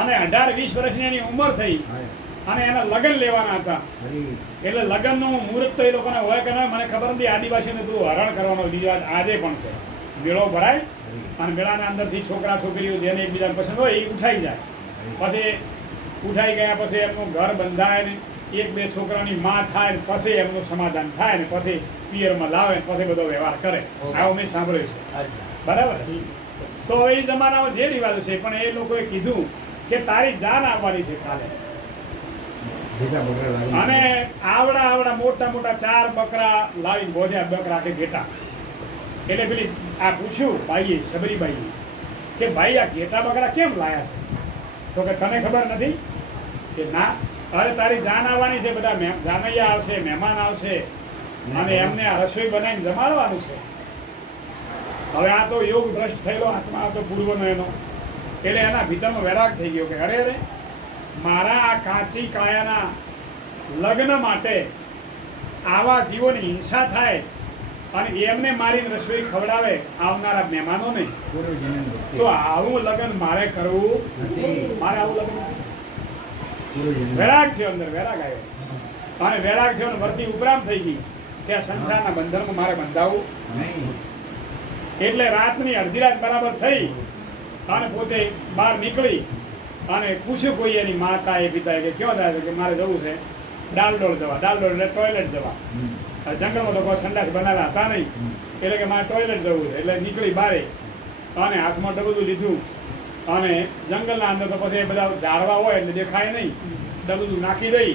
અને અઢાર વીસ વર્ષની એની ઉંમર થઈ અને એના લગ્ન લેવાના હતા. એટલે લગ્નનું મુહૂર્ત તો એ લોકોને હોય કે ના મને ખબર નથી આદિવાસીને બધું હરણ કરવાનો રિવાજ આજે પણ છે. મેળો ભરાય અને મેળાના અંદરથી છોકરા છોકરીઓ જેને એકબીજાને પસંદ હોય એ ઉઠાઈ જાય. પછી ઉઠાઈ ગયા પછી એમનું ઘર બંધાય ને એક બે છોકરાની માં થાય ને પછી એમનું સમાધાન થાય ને પછી પિયરમાં લાવે ને પછી બધો વ્યવહાર કરે. આવો મેં સાંભળ્યું છે. બરાબર? તો એ જમાનામાં જે રિવાજ છે પણ એ લોકોએ કીધું કે તારી જાન આવવાની છે કાલે. અને આવડા આવડા મોટા મોટા ચાર બકરા લાવીને બોધ્યા બકરા કે ઘેટા. એટલે પેલી આ પૂછ્યું ભાઈએ સબરીબાઈએ કે ભાઈ આ ઘેટા બકરા કેમ લાયા છે? તો કે તને ખબર નથી? કે ના અરે તારી જાન આવવાની છે બધા જાનૈયા આવશે મહેમાન આવશે. અને એમને રસોઈ બનાવીને જમાડવાનું છે. હવે આ તો યોગ ભ્રષ્ટ થયેલો આત્મા હતો પૂર્વનો એનો. એટલે એના ભીતરમાં વૈરાગ થઈ ગયો કે અરે અરે મારા આ કાચી કાયાના લગ્ન માટે આવા જીવોની હિંસા થાય અને એમને મારી રસોઈ ખવડાવે આવનારા મહેમાનોને. તો આવું લગ્ન મારે કરવું મારે આવું લગ્ન. વૈરાગ થયો અંદર વૈરાગ આવ્યો. અને વૈરાગ થયો વર્તી ઉપરામ થઈ ગઈ. કે આ સંસારના બંધનમાં મારે બંધાવવું? નહીં. એટલે રાતની અડધી રાત બરાબર થઈ અને પોતે બહાર નીકળી અને પૂછ્યું કોઈ એની માતા એ પિતાએ કે ક્યાં થાય કે મારે જવું છે? ડાલડોળ જવા ડાલડોળ એટલે ટોયલેટ જવા. જંગલમાં કોઈ સંડાસ બનાવેલા હતા નહીં. એટલે કે મારે ટોયલેટ જવું છે. એટલે નીકળી બારે અને હાથમાં ડબલું લીધું. અને જંગલના અંદર તો પછી એ બધા ઝાડવા હોય એટલે દેખાય નહીં. ડબલું નાખી દઈ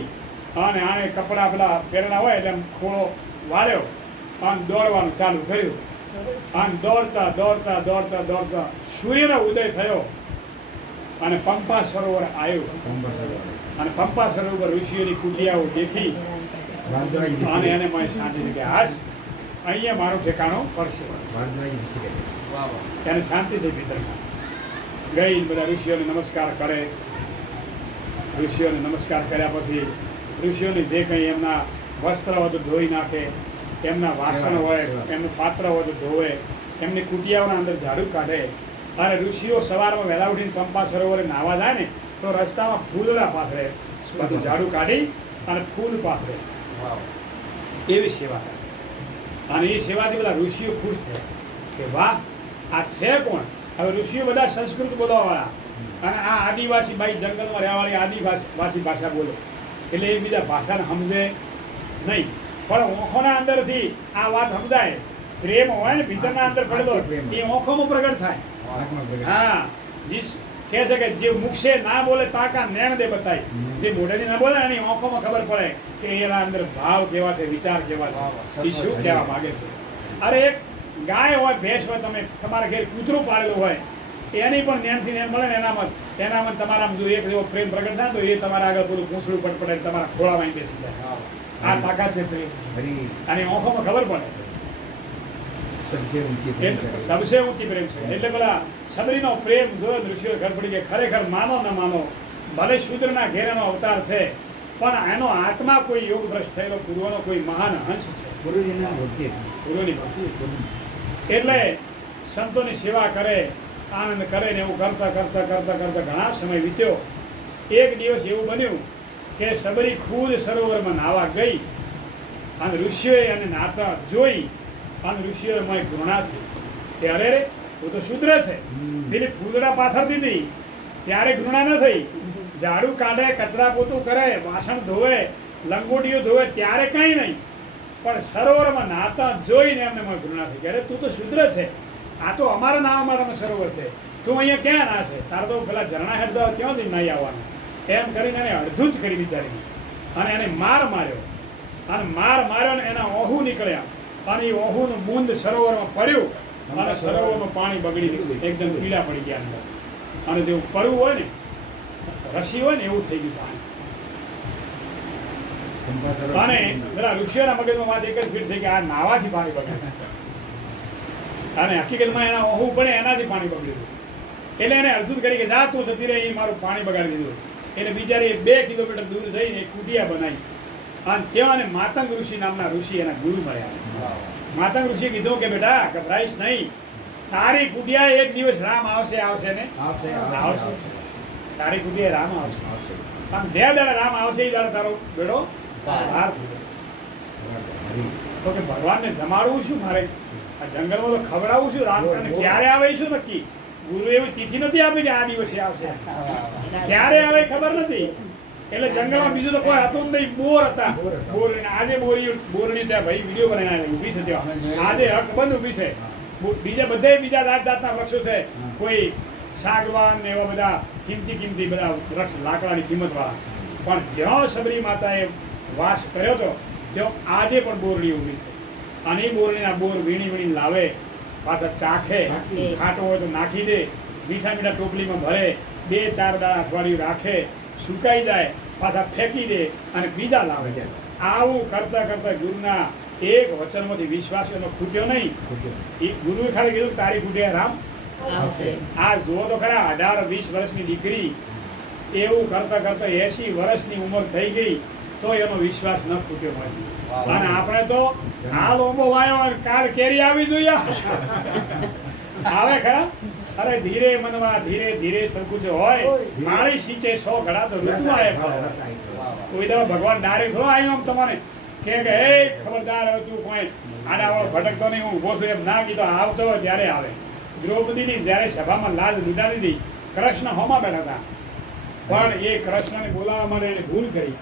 અને આને કપડાં પેલા પહેરેલા હોય એટલે ખોળો વાળ્યો અને દોડવાનું ચાલુ કર્યું. અને દોડતા દોડતા દોડતા દોડતા સૂર્યનો ઉદય થયો અને પંપા સરોવર આવ્યું. અને પંપા સરોવર ઋષિઓની કુટિયાઓ દેખી અને એને મને શાંતિ થઈ કે હાશ અહીંયા મારું ઠેકાણું પડશે. એને શાંતિ થઈ ભીતરમાં ગઈ બધા ઋષિઓને નમસ્કાર કરે. ઋષિઓને નમસ્કાર કર્યા પછી ઋષિઓને જે કંઈ એમના વસ્ત્ર હતું ધોઈ નાખે એમના વાસણ હોય એમનું પાત્ર હોય તો ધોવે એમની કુટિયાઓના અંદર ઝાડુ કાઢે. અને ઋષિઓ સવારમાં વહેલા ઉઠીને પંપા સરોવરે નાહવા જાય ને તો રસ્તામાં ફૂલડા પાથરે. બધું ઝાડુ કાઢી અને ફૂલ પાથરે. એવી સેવા કરે. અને એ સેવાથી બધા ઋષિઓ ખુશ થયા કે વાહ આ છે કોણ? હવે ઋષિઓ બધા સંસ્કૃત બોલવાવાળા. અને આ આદિવાસી બાઈ જંગલમાં રહેવાવાળી આદિવાસી ભાષા બોલે. એટલે એ બીજા ભાષાને સમજે નહીં. પણ ઓંખોના અંદરથી આ વાત સમજાય. પ્રેમ હોય ને ભીતરના અંદર પડેલો એ ઓંખોમાં પ્રગટ થાય. હા જીસ કહે છે કે જે મુખશે ના બોલે તાકા નેણ દે બતાય. જે મોઢેથી ના બોલે એની આંખોમાં ખબર પડે કે એના અંદર ભાવ કેવા છે વિચાર કેવા છે. એ શું. કહેવા માંગે છે. અરે એક ગાય હોય ભેંસ હોય તમે તમારા ઘેર કૂતરું પાળેલું હોય એની પણ નેણથી નેણ મળે ને એનામાં એનામાં તમારા જો એક જેવો પ્રેમ પ્રગટ થાય તો એ તમારા આગળ પૂરું પૂંછડું પડપડે તમારા ખોળામાં બેસી જાય. આ તાકાત છે પ્રેમ. અને આંખોમાં ખબર પડે. સબસે ઊંચી પ્રેમ છે. એટલે પેલા સબરીનો પ્રેમ જોયો દૃશ્યો ખબર પડી કે ખરેખર માનો ન માનો ભલે શુદ્રના ઘેરાનો અવતાર છે પણ એનો આત્મા કોઈ યોગ ભ્રષ્ટ થયેલો પૂર્વનો કોઈ મહાન હંસ છે. ગુરુજીના ભક્તિ. ગુરુની ભક્તિ. એટલે સંતોની સેવા કરે આનંદ કરે ને એવું કરતા કરતા કરતા કરતા ઘણા સમય વીત્યો. એક દિવસ એવું બન્યું કે સબરી ખુદ સરોવરમાં નાહવા ગઈ અને ઋષિઓએ એને નાહતા જોઈ અને ઋષિઓએ મને ઘૃણા થઈ. કે અરે રે હું તો શુદ્ર છે. પેલી ફૂલડા પાથરતી હતી. ત્યારે ઘૃણા ન થઈ. ઝાડુ કાઢે કચરા પોતું કરે વાસણ ધોવે લંગોટીઓ ધોવે ત્યારે કંઈ નહીં. પણ સરોવરમાં નાહતા જોઈને એમને મને ઘૃણા થઈ. કે અરે તું તો શુદ્ર છે. આ તો અમારા નામ મારામાં સરોવર છે. તું અહીંયા ક્યાં ના છે? તારે તો પેલા ઝરણા હેડતા ક્યાંથી નહીં આવવાનું? એમ કરીને એને અડધું જ કરી વિચારીને અને એને માર માર્યો. અને માર માર્યો ને એના ઓહુ નીકળ્યા. અને એ ઓહુનું બુંદ સરોવરમાં પડ્યું. અને સરોવરનું પાણી બગડી ગયું. એકદમ પીળા પડી ગયા અંદર. અને જેવું પડવું હોય ને રસી હોય ને એવું થઈ ગયું પાણી. અને પેલા ઋષિઓના મગજમાં વાત એક જ ફીટ થઈ કે આ નાવાથી પાણી બગડે અને હકીકતમાં એના હોવું પડે એનાથી પાણી બગડ્યું એટલે એને અડધું કરી કે જા તું જતી રહે એ મારું પાણી બગાડી દીધું. એટલે બિચારી બે કિલોમીટર દૂર જઈને કુટિયા બનાવી. અને ત્યાં અને માતંગ ઋષિ નામના ઋષિ એના ગુરુ મળ્યા માતંગ ઋષિ કીધું કે બેટા ગભરાઈશ નહીં. તારી કુટિયા એક દિવસ રામ આવશે આવશે ને? આવશે. તારી કુટિયા રામ આવશે. આવશે. આમ જે દાડા રામ આવશે એ દાડા તારો બેડો પાર. પાર થઈ જશે. તો કે ભગવાનને જમાડવું શું મારે? આ જંગલમાં તો ખવડાવું છું રામ અને ક્યારે આવે શું નક્કી? ગુરુ એવી તિથિ નથી આપી કે આ દિવસે આવશે. ક્યારે આવે ખબર નથી. એટલે જંગલમાં બીજું તો કોઈ હતું નહીં. બોર હતા. બોર આજે બોરી બોરની ત્યાં ભાઈ વીડિયો બનાવીને ઊભી છે ત્યાં. આજે હકબંધ ઊભી છે. બીજા બધે બીજા જાત જાતના વૃક્ષો છે. કોઈ સાગવાન ને એવા બધા કિંમતી કિંમતી બધા વૃક્ષ લાકડાની કિંમત વાળા પણ જ્યાં સબરી માતાએ વાસ કર્યો હતો ત્યાં આજે પણ બોરડી ઊભી છે. અને એ બોરડીના બોર વીણી વીણી લાવે પાછા ચાખે. ખાટો હોય તો નાખી દે મીઠા મીઠા ટોપલીમાં ભરે બે ચાર દાડા અઠવાડિયું રાખે સુકાઈ જાય પાછા ફેંકી દે અને બીજા લાવે. જાય આવું કરતા કરતા ગુરુના એક વચનમાંથી વિશ્વાસ એનો ખૂટ્યો નહીં. ખૂટ્યો. એ ગુરુએ ખાલી કીધું તારી ખૂટે રામ. આ જુઓ તો ખરા અઢાર વીસ વર્ષની દીકરી એવું કરતા કરતા એસી વર્ષની ઉંમર થઈ ગઈ. તો એનો વિશ્વાસ ન ખૂટ્યો હોય. અને આપણે તો આ લોંબો વાયો અને કાલ કેરી આવી જોઈએ. આવે ખરા? અરે ધીરે મનવા ધીરે ધીરે સંકુચ હોય માળી સિંચે સો ઘડા તો ઋતુ આવે કોઈ દવા ભગવાન ડારે થોડો આવ્યો આમ તમારે. કે કે હે ખબરદાર હવે તું કોઈ આડાવાળો ભટકતો નહીં હું ઊભો છું. એમ ના કીધો. આવતો હોય ત્યારે આવે. દ્રૌપદીની જ્યારે સભામાં લાજ લૂંટાડી દીધી. કૃષ્ણ હોમાં બેઠા હતા. પણ એ કૃષ્ણને બોલાવવા માટે ભૂલ કરી.